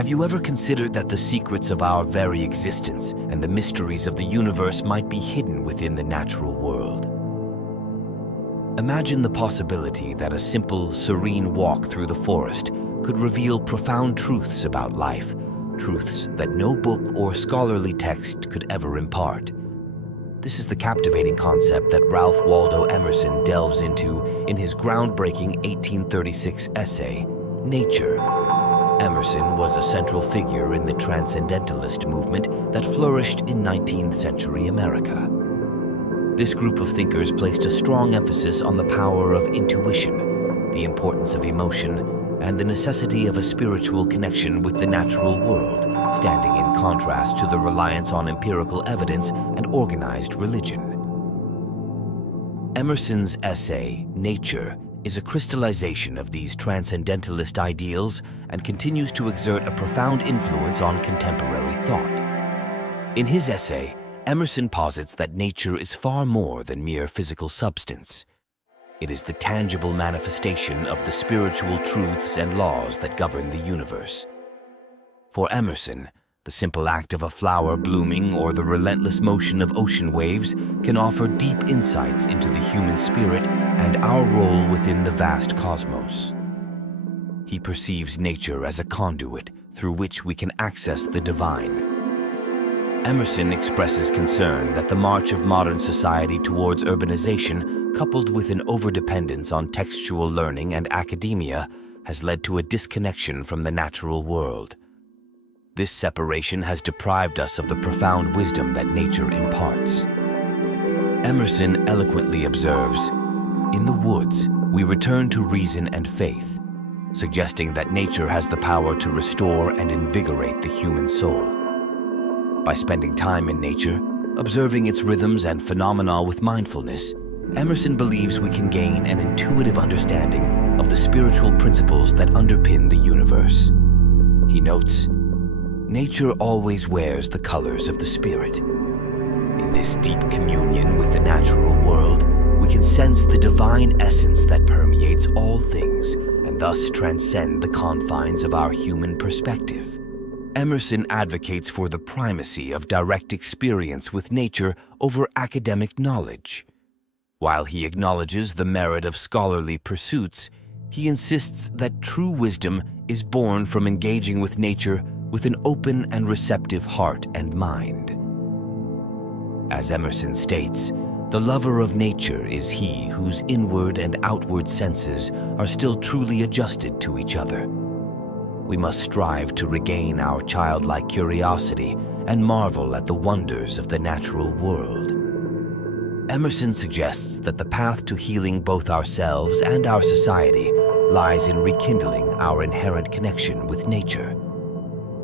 Have you ever considered that the secrets of our very existence and the mysteries of the universe might be hidden within the natural world? Imagine the possibility that a simple, serene walk through the forest could reveal profound truths about life, truths that no book or scholarly text could ever impart. This is the captivating concept that Ralph Waldo Emerson delves into in his groundbreaking 1836 essay, Nature. Emerson was a central figure in the transcendentalist movement that flourished in 19th century America. This group of thinkers placed a strong emphasis on the power of intuition, the importance of emotion, and the necessity of a spiritual connection with the natural world, standing in contrast to the reliance on empirical evidence and organized religion. Emerson's essay, Nature, is a crystallization of these transcendentalist ideals and continues to exert a profound influence on contemporary thought. In his essay, Emerson posits that nature is far more than mere physical substance. It is the tangible manifestation of the spiritual truths and laws that govern the universe. For Emerson, the simple act of a flower blooming or the relentless motion of ocean waves can offer deep insights into the human spirit and our role within the vast cosmos. He perceives nature as a conduit through which we can access the divine. Emerson expresses concern that the march of modern society towards urbanization, coupled with an overdependence on textual learning and academia, has led to a disconnection from the natural world. This separation has deprived us of the profound wisdom that nature imparts. Emerson eloquently observes, "In the woods, we return to reason and faith," suggesting that nature has the power to restore and invigorate the human soul. By spending time in nature, observing its rhythms and phenomena with mindfulness, Emerson believes we can gain an intuitive understanding of the spiritual principles that underpin the universe. He notes, "Nature always wears the colors of the spirit. In this deep communion with the natural world, we can sense the divine essence that permeates all things and thus transcend the confines of our human perspective." Emerson advocates for the primacy of direct experience with nature over academic knowledge. While he acknowledges the merit of scholarly pursuits, he insists that true wisdom is born from engaging with nature with an open and receptive heart and mind. As Emerson states, the lover of nature is he whose inward and outward senses are still truly adjusted to each other. We must strive to regain our childlike curiosity and marvel at the wonders of the natural world. Emerson suggests that the path to healing both ourselves and our society lies in rekindling our inherent connection with nature.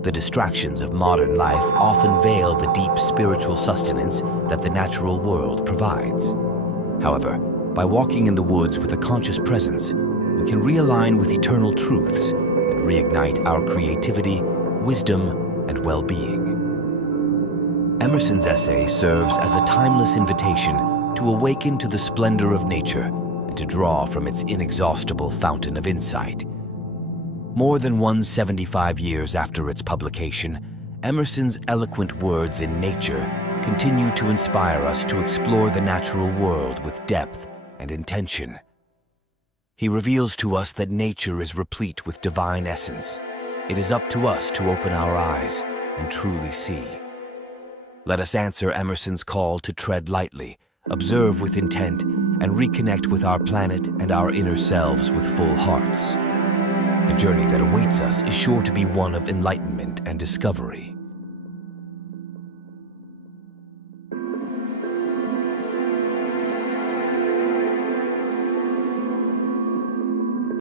The distractions of modern life often veil the deep spiritual sustenance that the natural world provides. However, by walking in the woods with a conscious presence, we can realign with eternal truths and reignite our creativity, wisdom, and well-being. Emerson's essay serves as a timeless invitation to awaken to the splendor of nature and to draw from its inexhaustible fountain of insight. More than 175 years after its publication, Emerson's eloquent words in Nature continue to inspire us to explore the natural world with depth and intention. He reveals to us that nature is replete with divine essence. It is up to us to open our eyes and truly see. Let us answer Emerson's call to tread lightly, observe with intent, and reconnect with our planet and our inner selves with full hearts. The journey that awaits us is sure to be one of enlightenment and discovery.